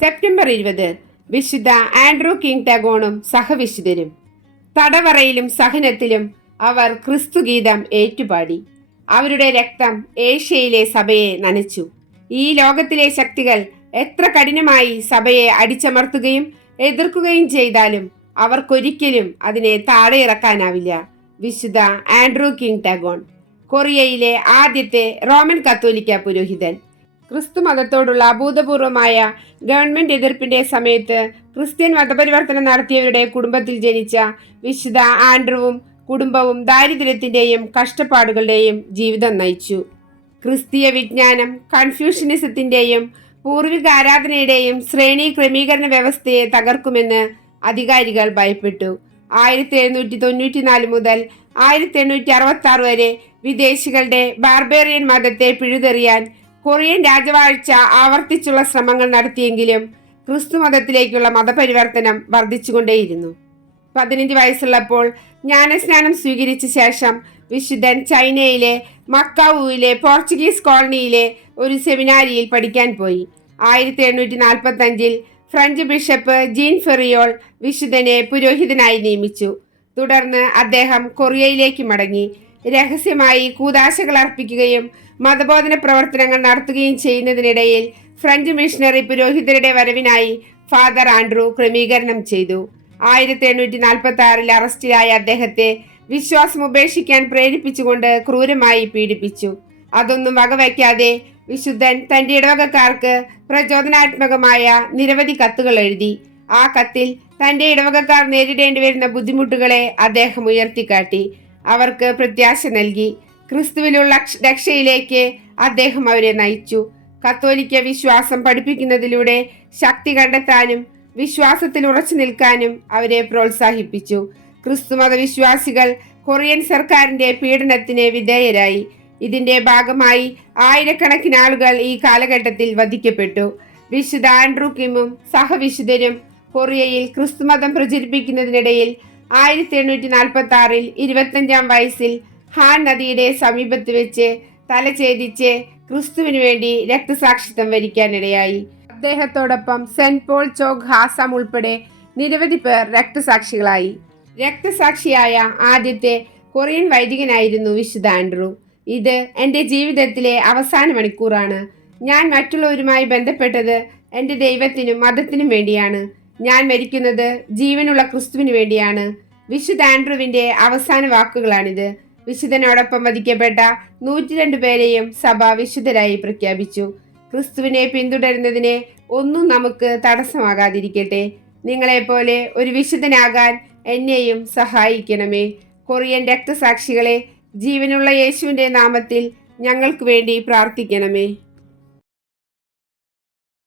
September 20 വിശുദ്ധ Andrew king ടാഗോണും സഹവിശുദ്ധരും. തടവറയിലും സഹനത്തിലും അവർ ക്രിസ്തുഗീതം ഏറ്റുപാടി. അവരുടെ രക്തം ഏഷ്യയിലെ സഭയെ നനച്ചു. ഈ ലോകത്തിലെ ശക്തികൾ എത്ര കഠിനമായി സഭയെ അടിച്ചമർത്തുകയും എതിർക്കുകയും ചെയ്താലും അവർക്കൊരിക്കലും അതിനെ താഴെയിറക്കാനാവില്ല. വിശുദ്ധ ആൻഡ്രൂ കിങ് ടാഗോൺ, കൊറിയയിലെ ആദ്യത്തെ റോമൻ കത്തോലിക്ക പുരോഹിതൻ. ക്രിസ്തു മതത്തോടുള്ള അഭൂതപൂർവമായ ഗവൺമെന്റ് എതിർപ്പിന്റെ സമയത്ത് ക്രിസ്ത്യൻ മതപരിവർത്തനം നടത്തിയവരുടെ കുടുംബത്തിൽ ജനിച്ച വിശുദ്ധ ആൻഡ്രൂവും കുടുംബവും ദാരിദ്ര്യത്തിന്റെയും കഷ്ടപ്പാടുകളുടെയും ജീവിതം നയിച്ചു. ക്രിസ്തീയ വിജ്ഞാനം കൺഫ്യൂഷനിസത്തിന്റെയും പൂർവിക ആരാധനയുടെയും ശ്രേണി ക്രമീകരണ വ്യവസ്ഥയെ തകർക്കുമെന്ന് അധികാരികൾ ഭയപ്പെട്ടു. 1794 മുതൽ 1866 വരെ വിദേശികളുടെ ബാർബേറിയൻ മതത്തെ പിഴുതെറിയാൻ കൊറിയൻ രാജവാഴ്ച ആവർത്തിച്ചുള്ള ശ്രമങ്ങൾ നടത്തിയെങ്കിലും ക്രിസ്തു മതത്തിലേക്കുള്ള മതപരിവർത്തനം വർദ്ധിച്ചുകൊണ്ടേയിരുന്നു. 15 വയസ്സുള്ളപ്പോൾ ജ്ഞാനസ്നാനം സ്വീകരിച്ച ശേഷം വിശുദ്ധൻ ചൈനയിലെ മക്കാവുവിലെ പോർച്ചുഗീസ് കോളനിയിലെ ഒരു സെമിനാരിയിൽ പഠിക്കാൻ പോയി. 1845 ഫ്രഞ്ച് ബിഷപ്പ് ജീൻ ഫെറിയോൾ വിശുദ്ധനെ പുരോഹിതനായി നിയമിച്ചു. തുടർന്ന് അദ്ദേഹം കൊറിയയിലേക്ക് മടങ്ങി. രഹസ്യമായി കൂദാശകൾ അർപ്പിക്കുകയും മതബോധന പ്രവർത്തനങ്ങൾ നടത്തുകയും ചെയ്യുന്നതിനിടയിൽ ഫ്രഞ്ച് മിഷണറി പുരോഹിതരുടെ വരവിനായി ഫാദർ ആൻഡ്രൂ ക്രമീകരണം ചെയ്തു. 1846 അറസ്റ്റിലായ അദ്ദേഹത്തെ വിശ്വാസം ഉപേക്ഷിക്കാൻ പ്രേരിപ്പിച്ചുകൊണ്ട് ക്രൂരമായി പീഡിപ്പിച്ചു. അതൊന്നും വകവയ്ക്കാതെ വിശുദ്ധൻ തന്റെ ഇടവകക്കാർക്ക് പ്രചോദനാത്മകമായ നിരവധി കത്തുകൾ എഴുതി. ആ കത്തിൽ തന്റെ ഇടവകക്കാർ നേരിടേണ്ടി വരുന്ന ബുദ്ധിമുട്ടുകളെ അദ്ദേഹം ഉയർത്തിക്കാട്ടി. അവർക്ക് പ്രത്യാശ നൽകി. ക്രിസ്തുവിലുള്ള രക്ഷയിലേക്ക് അദ്ദേഹം അവരെ നയിച്ചു. കത്തോലിക്ക വിശ്വാസം പഠിപ്പിക്കുന്നതിലൂടെ ശക്തി കണ്ടെത്താനും വിശ്വാസത്തിൽ ഉറച്ചു നിൽക്കാനും അവരെ പ്രോത്സാഹിപ്പിച്ചു. ക്രിസ്തുമത വിശ്വാസികൾ കൊറിയൻ സർക്കാരിന്റെ പീഡനത്തിന് വിധേയരായി. ഇതിന്റെ ഭാഗമായി ആയിരക്കണക്കിന് ആളുകൾ ഈ കാലഘട്ടത്തിൽ വധിക്കപ്പെട്ടു. വിശുദ്ധ ആൻഡ്രൂ കിമും സഹവിശുദ്ധരും കൊറിയയിൽ ക്രിസ്തുമതം പ്രചരിപ്പിക്കുന്നതിനിടയിൽ 1846 25-ാം വയസ്സിൽ ഹാൻ നദിയുടെ സമീപത്ത് വെച്ച് തലഛേദിച്ച് ക്രിസ്തുവിനു വേണ്ടി രക്തസാക്ഷിത്വം വരിക്കാനിടയായി. അദ്ദേഹത്തോടൊപ്പം സെന്റ് പോൾ ചോഗ് ഹാസം ഉൾപ്പെടെ നിരവധി പേർ രക്തസാക്ഷികളായി. രക്തസാക്ഷിയായ ആദ്യത്തെ കൊറിയൻ വൈദികനായിരുന്നു വിശുദ്ധ ആൻഡ്രൂ. ഇത് എൻ്റെ ജീവിതത്തിലെ അവസാന മണിക്കൂറാണ്. ഞാൻ മറ്റുള്ളവരുമായി ബന്ധപ്പെട്ടത് എൻ്റെ ദൈവത്തിനും മതത്തിനും വേണ്ടിയാണ്. ഞാൻ മരിക്കുന്നത് ജീവനുള്ള ക്രിസ്തുവിന് വേണ്ടിയാണ്. വിശുദ്ധ ആൻഡ്രൂവിന്റെ അവസാന വാക്കുകളാണിത്. വിശുദ്ധനോടൊപ്പം വധിക്കപ്പെട്ട 102 പേരെയും സഭ വിശുദ്ധരായി പ്രഖ്യാപിച്ചു. ക്രിസ്തുവിനെ പിന്തുടരുന്നതിനെ ഒന്നും നമുക്ക് തടസ്സമാകാതിരിക്കട്ടെ. നിങ്ങളെപ്പോലെ ഒരു വിശുദ്ധനാകാൻ എന്നെയും സഹായിക്കണമേ. കൊറിയൻ രക്തസാക്ഷികളെ, ജീവനുള്ള യേശുവിന്റെ നാമത്തിൽ ഞങ്ങൾക്ക് വേണ്ടി പ്രാർത്ഥിക്കണമേ.